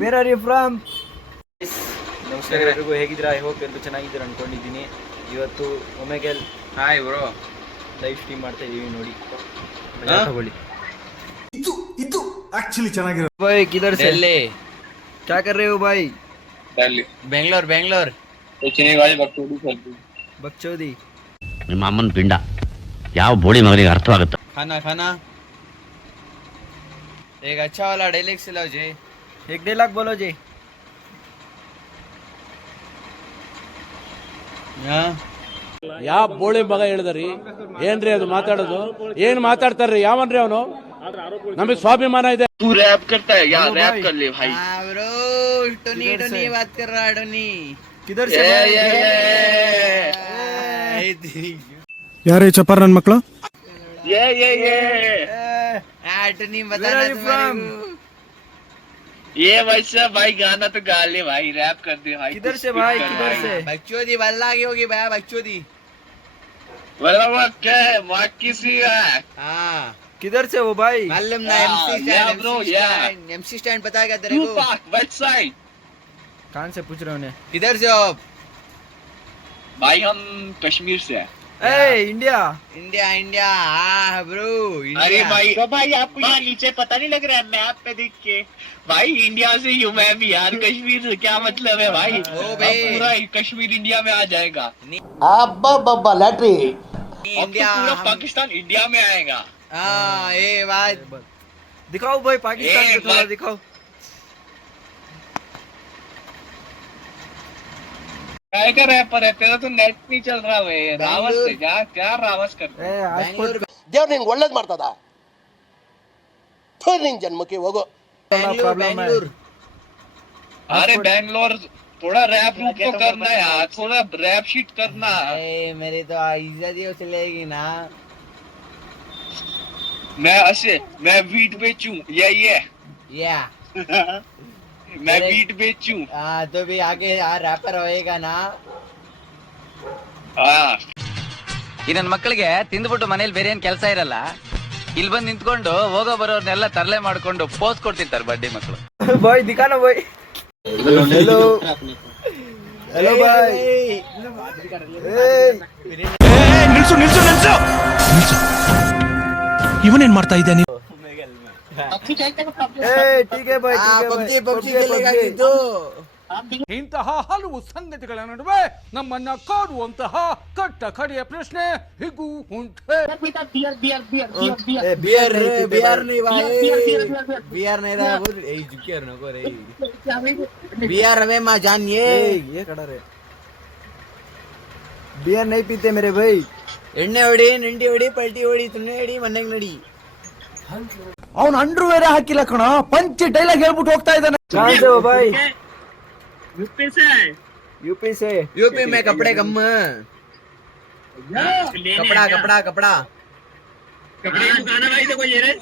Where are you from? ನಮಸ್ಕಾರ ಎಲ್ಲರಿಗೂ, ಹೇಗಿದ್ದೀರಾ? ಐ ಹೋಪ್ ಎಲ್ಲರೂ ಚೆನ್ನಾಗಿದ್ದೀರಾ ಅನ್ಕೊಂಡಿದ್ದೀನಿ. ಇವತ್ತು ಒಮೆಗೆಲ್ ಹಾಯ್ ಬ್ರೋ ಲೈವ್ ಸ್ಟ್ರೀಮ್ ಮಾಡ್ತಾ ಇದೀವಿ, ನೋಡಿ ತಗೊಳ್ಳಿ. ಇದು ಆಕ್ಚುಲಿ ಚೆನ್ನಾಗಿರೋ भाई किधर से? दिल्ली। क्या कर रहे हो भाई? दिल्ली बेंगलोर कुछ नहीं भाई, बकचोदी ನಿಮ್ಮ ಅಮ್ಮನ ಪಿಂಡ ಯಾವ ಬೋಳಿ ಮಗನಿಗೆ ಅರ್ಥವಾಗುತ್ತೆ. खाना एक अच्छा वाला डायलॉग सिलाओ जी। एक डायलॉग बोलो जी। ಯಾವ ಬೋಳಿ ಮಗ ಹೇಳಿದ್ರಿ? ಏನ್ರಿ ಅದು ಮಾತಾಡೋದು? ಏನ್ ಮಾತಾಡ್ತಾರ್ರಿ? ಯಾವನ್ರಿ ಅವನು? ನಮಗೆ ಸ್ವಾಭಿಮಾನ ಇದೆ. तू रैप करता है यार, रैप कर ले भाई। ब्रो टोनी बात कर रहा है। टोनी किधर से? ಯಾರೇ ಚಪ್ಪರ್ ನನ್ನ ಮಕ್ಕಳು? टोनी बताना तुम्हारे ये वैसा भाई गाना तो गा ले भाई, रैप कर दे भाई। किधर से भाई? किधर से? बच्चोदी बल्ला की होगी भाई, बच्चोदी बराबर क्या है माँ किसी है। हाँ किधर से वो भाई? मालूम ना। MC स्टैंड पता है क्या तेरे को? West side. कहाँ से पूछ रहे हो? किधर से हो आप? भाई हम कश्मीर से हैं। इंडिया। इंडिया हाँ ब्रो। अरे भाई तो भाई आपको यहाँ नीचे पता नहीं लग रहा है मैप पे देख के? भाई इंडिया से ही हूँ मैं भी यार, कश्मीर से क्या मतलब है भाई? ओ भाई पूरा कश्मीर इंडिया में आ जाएगा। ಅಬ್ಬಬ್ಬಬ್ಬ ಲ್ಯಾಟ್ರಿ. इंडिया पूरा पाकिस्तान इंडिया में आएगा। हाँ ये बात दिखाओ भाई, पाकिस्तान को थोड़ा दिखाओ। क्या कर रैपर है तेरा? तो नेट नहीं चल रहा है। रावस से जा, क्या रावस कर रहा है? ದೇವ್ರು ನಿಂಗೆ ಒಳ್ಳೇದು ಮಾಡ್ತದ? ನಿನ್ ಜನ್ಮಕ್ಕೆ ಹೋಗೋ. बेंगलुरु अरे बैंगलोर थोड़ा रैप रूप तो करना है यार, थोड़ा रैप शीट करना। मेरी तो इज्जत ही चलेगी ना। मैं वीट बेचूं ये या मैं वीट बेचूं। हाँ तो भी आगे रैपर होएगा ना। हाँ ಈ ನನ್ನ ಮಕ್ಕಳಿಗೆ ತಿಂದ್ಬಿಟ್ಟು ಮನೇಲಿ ಬೇರೆ ಏನ್ ಕೆಲಸ ಇರಲ್ಲ, ಇಲ್ಲಿ ಬಂದು ನಿಂತ್ಕೊಂಡು ಹೋಗೋ ಬರೋರ್ನೆಲ್ಲ ತರಲೆ ಮಾಡ್ಕೊಂಡು ಪೋಸ್ ಕೊಡ್ತಿರ್ತಾರೆ ಬಡ್ಡಿ ಮಕ್ಕಳು. भाई दिखाना भाई। हेलो हेलो भाई। ನಿಲ್ಸು ಇವನೇನ್ ಮಾಡ್ತಾ ಇದ್ದಾನೆ? ठीक है भाई, पबजी खेलेगा कि तू? ಇಂತಹ ಹಲವು ಸಂಗತಿಗಳ ನಡುವೆ ನಮ್ಮನ್ನ ಕಾಡುವಂತಹ ಕಟ್ಟ ಕಡೆಯ ಪ್ರಶ್ನೆ ಹೀಗೂ ಉಂಟೆ. बियर नहीं भाई, बियर नहीं रहा बोल। ए जुकेर नको रे, बियर हमें मां जानिए। ये खड़ा रे, बियर नहीं पीते मेरे भाई। ಎಣ್ಣೆ ಹೊಡಿ, ನಿಂಡಿ ಹೊಡಿ, ಪಲ್ಟಿ ಹೊಡಿ, ತುಣ್ಣೆ ಹೊಡಿ, ಮನೆಗೆ ನಡಿ. ಅವನು ಅಂಡ್ರು ಬೇರೆ ಹಾಕಿಲ್ಲ ಕಣ, ಪಂಚ್ ಡೈಲಾಗ್ ಹೇಳ್ಬಿಟ್ಟು ಹೋಗ್ತಾ ಇದ್ದಾನೆ. कहाँ से हो भाई? यूपी से यूपी में कपड़े कम, कपड़ा कपड़े दुकान भाई देखो ये रे।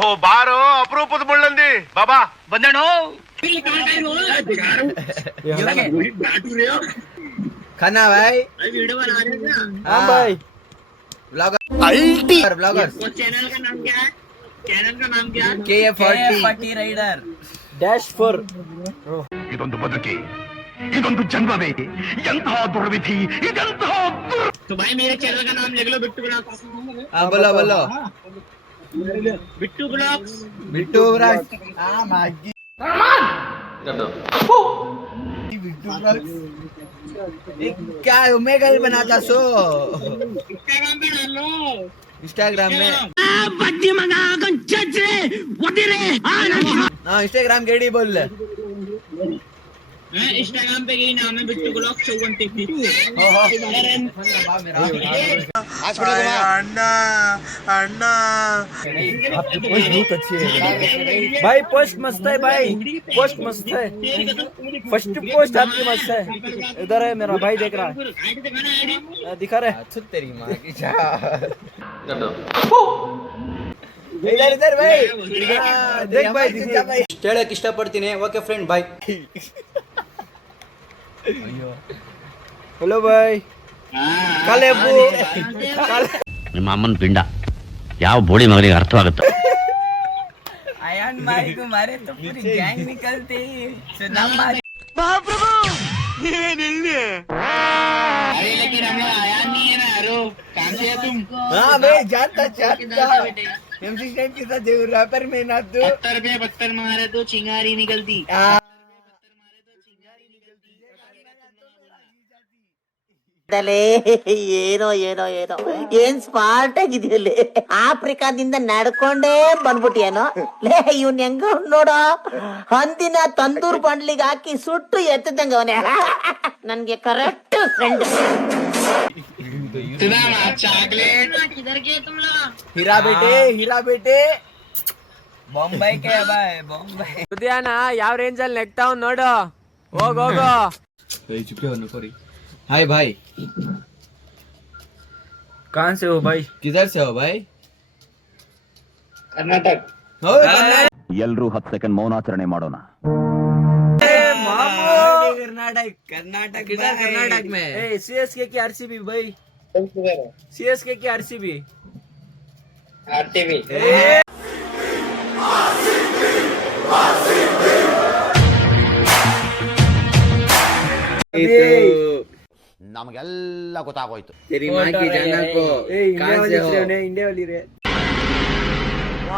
ಓ ಬಾರೋ ಅಪರೂಪದ ಮುಳ್ಳಂದಿ ಬಾಬಾ ಬಂದೇಣೋ. खाना भाई वीडियो बना रहे हैं। हाँ भाई। ब्लॉगर चैनल का नाम क्या है? चैनल का नाम क्या है? KF40 rider -4। ಇದೊಂದು ಬದುಕಿ, ಇದೊಂದು ಜನ್ಮವೇ, ಎಂತಹ ದುರ್ವಿಧಿ, ಇದೆಂತಹ तो भाई मेरे चैनल का नाम लिख लो, बिट्टू ब्लॉग्स। हाँ बोलो बिट्टू ब्लॉग्स। बिट्टू ब्लॉग्स। हाँ मागी बिट्टू ब्लॉग्स क्या ओमेगल बनाता सो इंस्टाग्राम पे डाल लो। इंस्टाग्राम में। हाँ इंस्टाग्राम के डी बोल ले। इंस्टाग्राम पे यही नाम है, बिट्टू ब्लॉग्स 5432। आपकी पोस्ट बहुत अच्छी है भाई, पोस्ट मस्त है भाई, पोस्ट मस्त है। फर्स्ट पोस्ट आपकी मस्त है। इधर है मेरा भाई, देख रहा है, दिखा रहे? तेरी माँ की जा। इधर भाई देख भाई, ಹೇಳಕ್ ಇಷ್ಟಪಡ್ತೀನಿ. ಓಕೆ ಫ್ರೆಂಡ್ ಬಾಯ್. हेलो भाई। काले ನಿಮ್ಮ ಅಮ್ಮನ ಪಿಂಡ ಯಾವ ಬೋಳಿ ಮಗನಿಗೆ ಅರ್ಥವಾಗುತ್ತೆ? आया आयान मारी को मारे तो पूरी गैंग निकलती सुना मारी अरे लेकिन हमें आयान नहीं है ना यारो, कहाँ से है तुम? हाँ मैं जानता MC स्टैंड के साथ रैपर में ना तू पत्थर पे पत्थर मारे तो चिंगारी निकलती। ಏನೋ ಏನೋ ಏನೋ ಏನ್ ಸ್ಮಾರ್ಟ್ ಆಗಿದೆಯಲ್ಲೇ ಆಫ್ರಿಕಾದಿಂದ ನಡ್ಕೊಂಡೇ ಬಂದ್ಬಿಟ್ಟಿಯೇನೋ ಲೇ ಇವ್ನ್ ಹೆಂಗ ನೋಡೋ ಹಂದಿನ ತಂದೂರ್ ಬಂಡ್ಲಿಗೆ ಹಾಕಿ ಸುಟ್ಟು ಎತ್ತದಂಗ ಅವನೇ ನನ್ಗೆ ಕರೆಕ್ಟ್ ಫ್ರೆಂಡ್ चॉकलेट हीरा बेटे बॉम्बे के भाई बॉम्बे ಉದ್ಯಾನ ಯಾವ ರೇಂಜ್ ಅಲ್ಲಿ ನೆಗ್ತಾವ್ ನೋಡು. ಹೋಗೋ हाय भाई कहाँ से हो भाई? किधर से हो भाई? कर्नाटक। ಎಲ್ರೂ 10 ಸೆಕೆಂಡ್ ಮೌನಾಚರಣೆ ಮಾಡೋಣ. कर्नाटक कर्नाटक में CSK की RCB भाई, CSK की RCB RTV। ನಮಗೆಲ್ಲ ಗೊತ್ತಾಗೋಯ್ತು. तेरी माँ की जाना को कहाँ से हो? इंडिया वाली रे.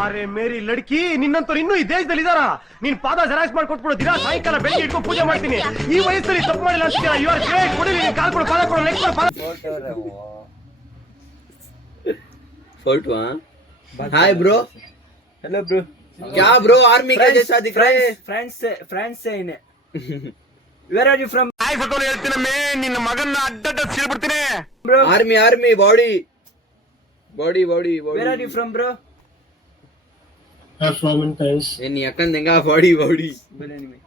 ಅರೆ ಮೇರಿ ಲಡ್ಕಿ ನಿನ್ನಂತವ್ರು ಇನ್ನೂ ಈ ದೇಶದಲ್ಲಿ ಇದಾರ ನೀನ್ ಪಾದ ಜೆರಾಕ್ಸ್ ಮಾಡಿ ಕೊಟ್ಬಿಡು ದಿನ ಸಾಯಂಕಾಲ ಬೆಳಿಗ್ಗೆ ಇಟ್ಕೊಂಡು ಪೂಜೆ ಮಾಡ್ತೀನಿ ಈ ವಯಸ್ಸಲ್ಲಿ ತಪ್ಪು ಮಾಡಿಲ್ಲ ಅಂತೀರಾ ಯು ಆರ್ ಗ್ರೇಟ್ ಕೊಡಿ ನೀನ್ ಕಾಲ್ ಕೊಡು ಪಾದ ಕೊಡು ಲೆಗ್ ಕೊಡು ಪಾದ photo hi bro hello bro. क्या ब्रो आर्मी का जैसा दिख रहा है फ्रांस से इन्हें. Where are you from? ಹೇಳ್ತೀನಮ್ಮೆ ನಿನ್ನ ಮಗನ್ನ ಅಡ್ಡಡ್ಡ ಸೀಳ್ಬಿಡ್ತೀನಿ Bro, army body where are you from bro? ಏನ್ ಯಾಕಂದಂಗ ಬಾಡಿ बोले नहीं.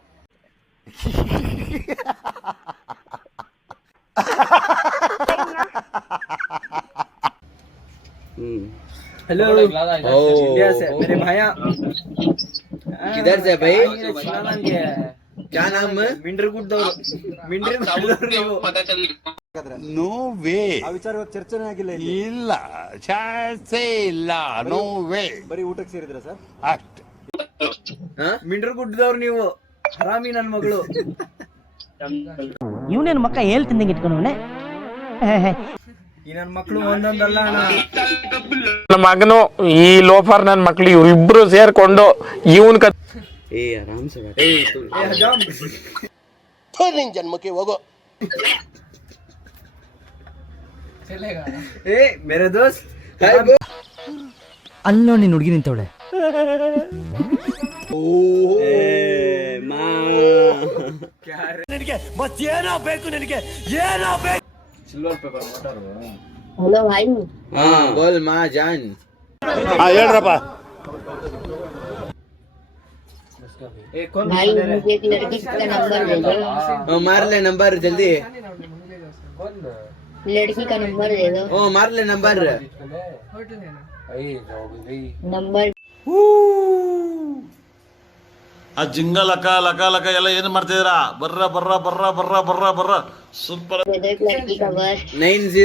हेलो इंडिया से मेरे भाया. किधर से भाई? नाम क्या है? क्या नाम? मिंड्रगुड दौर ನೀವು. पता चल ನೋ ವೇ ಆ ವಿಚಾರ ಚರ್ಚೆನೇ ಆಗಿಲ್ಲ ಇಲ್ಲ ಚಾನ್ಸೇ ಇಲ್ಲ ನೋ ವೇ ಬರೀ ಊಟಕ್ಕೆ ಸೇರಿದ್ರ ಸರ್ ಅಷ್ಟೇ ಮಿಂಡ್ರಗುಡ್ಡದವ್ರು ನೀವು ಹರಾಮಿ ನನ್ ಮಗಳು. ಇವನೇನು ಮಕ್ಕ ಹೇಳ್ತಿದ್ದಂಗೆ ಇಟ್ಕೊಂಡವನೆ ಈ ನನ್ ಮಕ್ಳು ಒಂದೊಂದಲ್ಲ ಅಣ್ಣ. ನಮ್ಮ ಮಗನು ಈ ಲೋಫರ್ ನನ್ನ ಮಕ್ಳು ಇವ್ರಿಬ್ರು ಸೇರ್ಕೊಂಡು ಇವನ್ ए आराम से बैठ ए हजाम ನಿನ್ ಜನ್ಮಕ್ಕೆ ಹೋಗೋ ए मेरे दोस्त हाय ब्रो ಅಲ್ಲೋ ನೀನ್ ಹುಡುಗಿ ನಿಂತವಳೆ क्या रे ನಿನಗೆ ಮತ್ ಏನೋ ಬೇಕು ನಿನಗೆ ಏನೋ ಬೇಕು सिल्वर पेपर मोटर हेलो भाई हाँ बोल माँ जान ಹೇಳ್ರಪ್ಪ ए कौन भाई मुझे एक लड़की का नंबर दे दो मार ले नंबर जल्दी लड़की का नंबर दे दो ओ मार ले नंबर नंबर ಆ ಜಿಂಗ ಲಕ ಲಕ ಲಕ ಎಲ್ಲ ಏನ್ ಮಾಡ್ತಿದ್ದೀರಾ? ಬರ್ರ ಬರ್ರ ಬರ್ರ ಬರ್ರ ಬರ್ರ ಬರ್ರ ಸೂಪರ್. दे दो एक लड़की का बस 90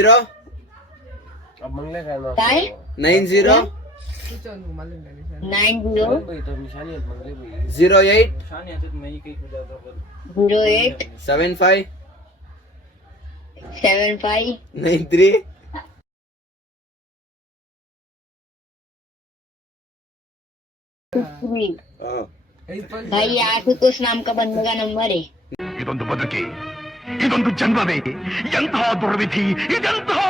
क्या है 90 90 08 08 75 75 93 भाई आशुतोष नाम का बंदे का नंबर है ಇದೊಂದು ಬದುಕಿ ಇದೊಂದು ಜನ್ಮವೇ ಎಂತಹ ದುರ್ವಿಧಿ ಇದೆಂತಹ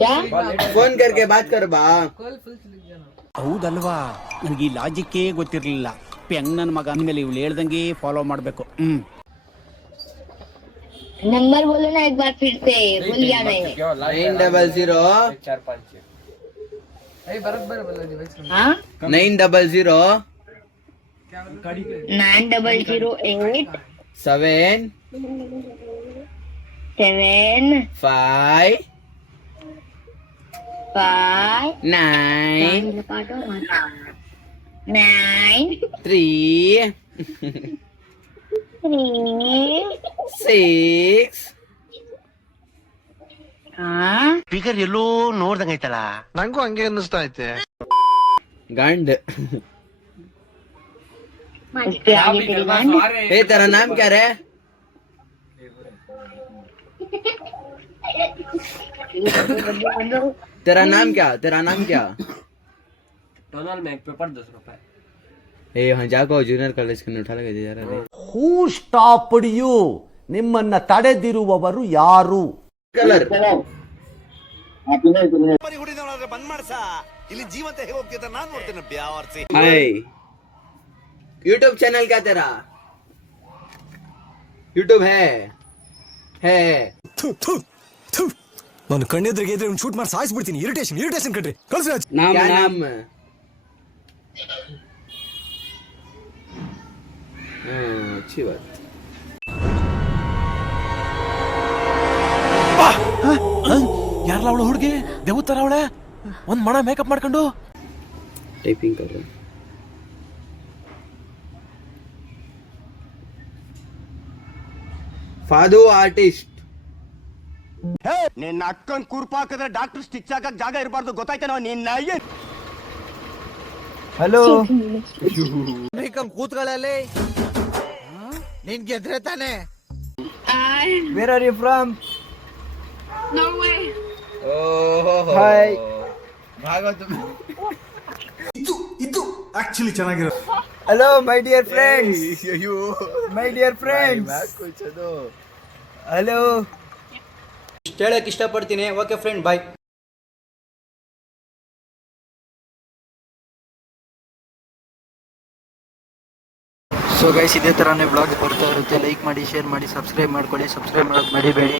क्या फोन करके बात कर बा ಹೌದಲ್ವಾ ನನಗೆ ಈ ಲಾಜಿಕ್ಕೇ ಗೊತ್ತಿರಲಿಲ್ಲ ಪೆಂಗ್ ನನ್ನ ಮಗ ಅಂದಮೇಲೆ ಇವಳು ಹೇಳ್ದಂಗೆ ಫಾಲೋ ಮಾಡಬೇಕು नंबर बोलो ना एक बार फिर से भूल गया मैं 900 हाँ 900 9008 7 7 5 5 9 9 3 6 हाँ ಫಿಗರ್ ಎಲ್ಲೋ ನೋಡ್ದಂಗೈತಲ್ಲ ನಂಗೂ ಹಂಗೆ ಅನ್ನಿಸ್ತಾ ಐತೆ गांड। ए तेरा नाम क्या रे? तेरा नाम क्या? डोनाल्ड मैक पेपर 10 रुपए। ए हाँ जाको जूनियर कॉलेज के उठा लगे जा रहा है। ಹೂ ಸ್ಟಾಪ್ಡ್ ಯು? ನಿಮ್ಮನ್ನ ತಡೆದಿರುವವರು ಯಾರು? कलर हाय यूट्यूब चैनल क्या तेरा? यूट्यूब है ನಾನು ಕಣ್ಣೆದ್ರಿಗೆ ಇದ್ರೆ ಒಂದು ಶೂಟ್ ಮಾಡಿ ಸಾಯಿಸ್ಬಿಡ್ತೀನಿ. ಇರಿಟೇಷನ್ ಕಣ್ರಿ. ಕಳ್ಸಿ ರಾಜ್. क्या नाम? अच्छी बात। ಯಾರಲ್ಲ ಅವಳು ಹುಡುಗಿ? ದೇವತರ ಅವಳೆ ಒಂದ್ ಮಣ ಮೇಕಪ್ ಮಾಡ್ಕೊಂಡು टाइपिंग कर रहा हूँ। फादू आर्टिस्ट। ನಿನ್ನ ಅಕ್ಕನ್ ಕೂರ್ಪಾಕಿದ್ರೆ ಡಾಕ್ಟರ್ ಸ್ಟಿಚ್ ಹಾಕಕ್ ಜಾಗ ಇರಬಾರ್ದು, ಗೊತ್ತಾಯ್ತೇನೋ? ನಿನ್ನ हेलो ಕೂತ್ಗಳಲ್ಲಿ ನಿನ್ ಗೆದ್ರೆ ತಾನೆ. Where are you from? Norway. Hi भागो तुम। ಇದು ಆಕ್ಚುಲಿ ಚೆನ್ನಾಗಿರೋ. Hello my dear friends, my dear friends, hello ಹೇಳಕ್ ಇಷ್ಟಪಡ್ತೀನಿ. Okay friend, bye. So guys, ಇದೇ ಥರನೇ ಬ್ಲಾಗ್ ಬರ್ತಾ ಇರುತ್ತೆ. ಲೈಕ್ ಮಾಡಿ, ಶೇರ್ ಮಾಡಿ, ಸಬ್ಸ್ಕ್ರೈಬ್ ಮಾಡ್ಕೊಳ್ಳಿ. ಸಬ್ಸ್ಕ್ರೈಬ್ ಮಾಡೋದು ಮರಿಬೇಡಿ.